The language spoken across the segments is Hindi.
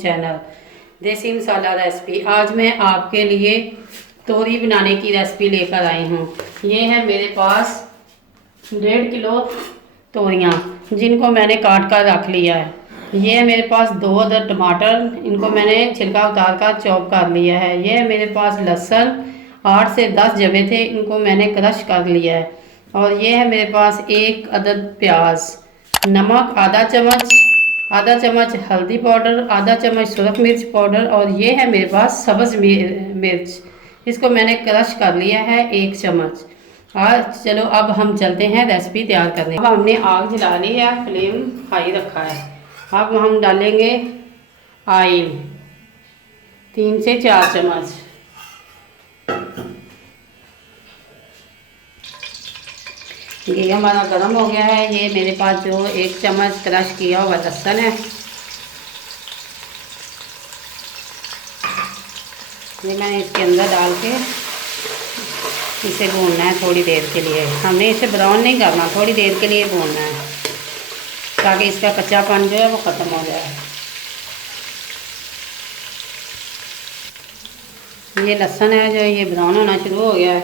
चैनल देसी मसाला रेसिपी। आज मैं आपके लिए तोरी बनाने की रेसिपी लेकर आई हूँ। ये है मेरे पास 1.5 किलो तोरियाँ, जिनको मैंने काट कर रख लिया है। ये है मेरे पास 2 अदद टमाटर, इनको मैंने छिलका उतार कर चॉप कर लिया है। ये है मेरे पास लहसुन 8 से 10 जबे थे, इनको मैंने क्रश कर लिया है। और ये है मेरे पास 1 अदद प्याज, नमक आधा चम्मच हल्दी पाउडर, आधा चम्मच सुरख मिर्च पाउडर, और ये है मेरे पास सब्ज़ मिर्च, इसको मैंने क्रश कर लिया है 1 चम्मच। और चलो अब हम चलते हैं रेसिपी तैयार करने। अब हमने आग जला ली है, फ्लेम हाई रखा है। अब हम डालेंगे ऑयल 3 से 4 चम्मच। ये हमारा गर्म हो गया है। ये मेरे पास जो 1 चम्मच क्रश किया हुआ लहसुन है, ये मैंने इसके अंदर डाल के इसे भूनना है थोड़ी देर के लिए। हमने इसे ब्राउन नहीं करना, थोड़ी देर के लिए भूनना है ताकि इसका कच्चापन जो है वो ख़त्म हो जाए। ये लहसुन है जो ये ब्राउन होना शुरू हो गया है।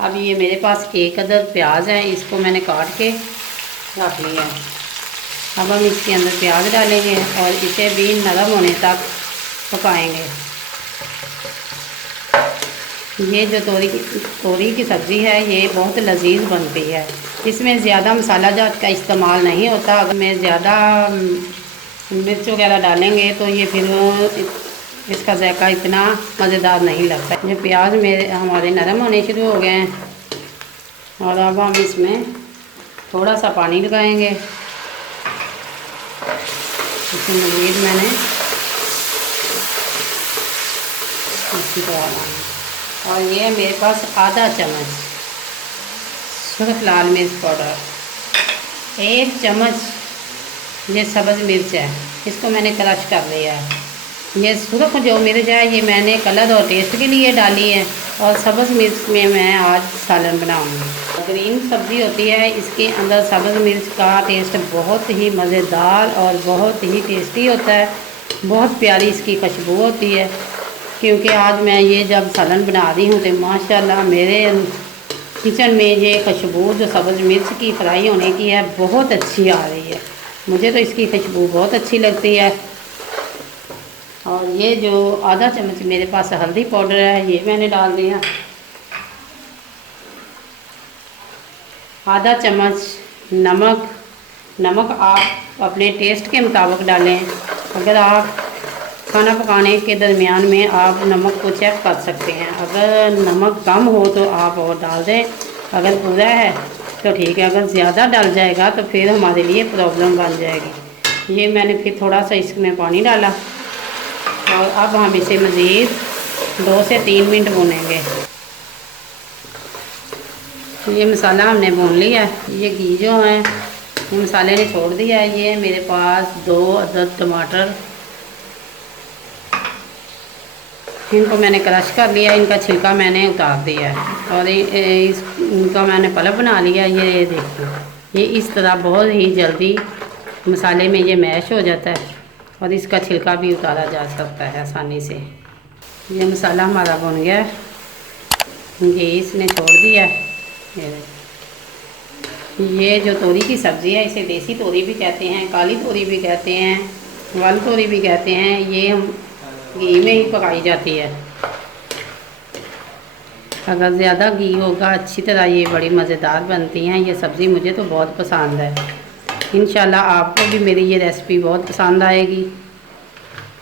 अब ये मेरे पास 1 अदद प्याज है, इसको मैंने काट के रख लिया है। अब हम इसके अंदर प्याज डालेंगे और इसे भी नरम होने तक पकाएंगे। ये जो तोरी की सब्ज़ी है ये बहुत लजीज बनती है। इसमें ज़्यादा मसाला जात का इस्तेमाल नहीं होता। अगर मैं ज़्यादा मिर्च वगैरह डालेंगे तो ये फिर इसका जायका इतना मज़ेदार नहीं लगता। ये प्याज हमारे नरम होने शुरू हो गए हैं और अब हम इसमें थोड़ा सा पानी लगाएंगे। इसमें मज़ीद मैंने इसकी तरह, और ये मेरे पास आधा चम्मच सुरख लाल मिर्च पाउडर, 1 चम्मच ये सब्ज़ मिर्च है, इसको मैंने क्रश कर लिया है। ये सुरख जो मिर्च है ये मैंने कलर और टेस्ट के लिए डाली है, और सब्ज़ मिर्च में मैं आज सालन बनाऊंगी। ग्रीन सब्ज़ी होती है, इसके अंदर सब्ज़ मिर्च का टेस्ट बहुत ही मज़ेदार और बहुत ही टेस्टी होता है। बहुत प्यारी इसकी खुशबू होती है। क्योंकि आज मैं ये जब सालन बना रही हूँ तो माशाल्लाह मेरे किचन में ये खुशबू जो सब्ज़ मिर्च की फ्राई होने की है बहुत अच्छी आ रही है। मुझे तो इसकी खुशबू बहुत अच्छी लगती है। और ये जो आधा चम्मच मेरे पास हल्दी पाउडर है ये मैंने डाल दिया। आधा चम्मच नमक आप अपने टेस्ट के मुताबिक डालें। अगर आप खाना पकाने के दरमियान में आप नमक को चेक कर सकते हैं। अगर नमक कम हो तो आप और डाल दें, अगर पूरा है तो ठीक है, अगर ज़्यादा डल जाएगा तो फिर हमारे लिए प्रॉब्लम बन जाएगी। ये मैंने फिर थोड़ा सा इसमें पानी डाला और अब हम इसे मज़ीद 2 से 3 मिनट भूनेंगे। ये मसाला हमने भून लिया है। ये घी जो है ये मसाले ने छोड़ दिया है। ये मेरे पास 2 अदद टमाटर, इनको मैंने क्रश कर लिया, इनका छिलका मैंने उतार दिया है और इनका मैंने पल्प बना लिया। ये देखो, ये इस तरह बहुत ही जल्दी मसाले में ये मैश हो जाता है और इसका छिलका भी उतारा जा सकता है आसानी से। ये मसाला हमारा बन गया है, ये इसने छोड़ दिया है। ये जो तोरी की सब्ज़ी है इसे देसी तोरी भी कहते हैं, काली तोरी भी कहते हैं, वाल तोरी भी कहते हैं। ये हम घी में ही पकाई जाती है। अगर ज़्यादा घी होगा अच्छी तरह ये बड़ी मज़ेदार बनती हैं। ये सब्ज़ी मुझे तो बहुत पसंद है। इंशाल्लाह आपको भी मेरी ये रेसिपी बहुत पसंद आएगी।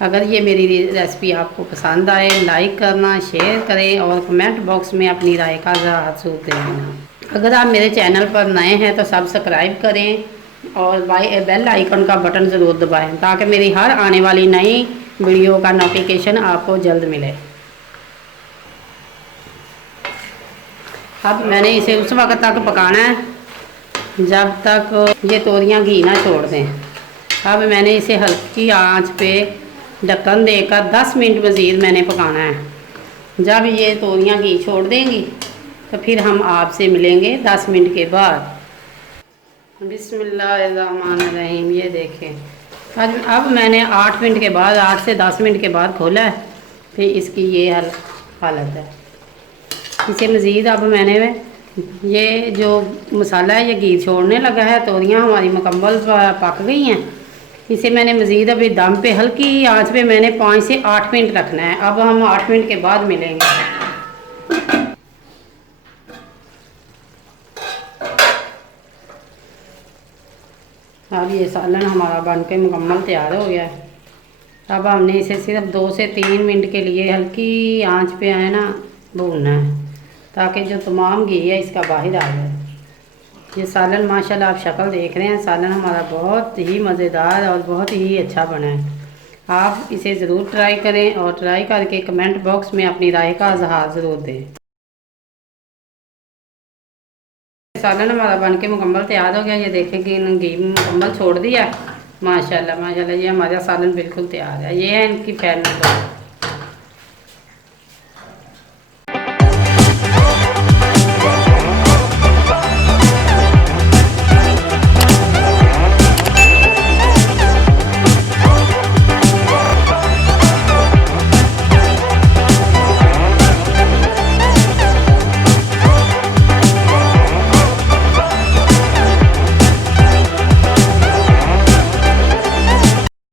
अगर ये मेरी रेसिपी आपको पसंद आए लाइक करना, शेयर करें और कमेंट बॉक्स में अपनी राय का ज़रूर देना। अगर आप मेरे चैनल पर नए हैं तो सब्सक्राइब करें और बेल आइकन का बटन ज़रूर दबाएं ताकि मेरी हर आने वाली नई वीडियो का नोटिफिकेशन आपको जल्द मिले। अब मैंने इसे उस वक्त तक पकाना है जब तक ये तोरियां घी ना छोड़ दें। अब मैंने इसे हल्की आंच पे ढक्कन देकर 10 मिनट मज़ीद मैंने पकाना है। जब ये तोरियां घी छोड़ देंगी तो फिर हम आपसे मिलेंगे 10 मिनट के बाद। बिस्मिल्लाहिर्रहमानिर्रहीम। ये देखें आज अब मैंने 8 मिनट के बाद, 8 से 10 मिनट के बाद खोला है, फिर इसकी ये हालत है। इसे मज़ीद अब मैंने ये जो मसाला है ये घी छोड़ने लगा है, तोरियाँ हमारी मुकम्मल पक गई हैं। इसे मैंने मज़ीद अभी दम पे हल्की आंच पे मैंने 5 से 8 मिनट रखना है। अब हम 8 मिनट के बाद मिलेंगे। अब ये सालन हमारा बन के मुकम्मल तैयार हो गया है। अब हमने इसे सिर्फ 2 से 3 मिनट के लिए हल्की आंच पे है ना भूनना है, ताकि जो तमाम घी है इसका बाहर आ जाए। ये सालन माशाल्लाह आप शक्ल देख रहे हैं, सालन हमारा बहुत ही मज़ेदार और बहुत ही अच्छा बना है। आप इसे ज़रूर ट्राई करें और ट्राई करके कमेंट बॉक्स में अपनी राय का इज़हार ज़रूर दें। सालन हमारा बन के मुकम्मल तैयार हो गया। ये देखें कि घी मुकम्मल छोड़ दिया। माशाल्लाह माशाल्लाह, ये हमारा सालन बिल्कुल तैयार है। ये है इनकी फाइनल।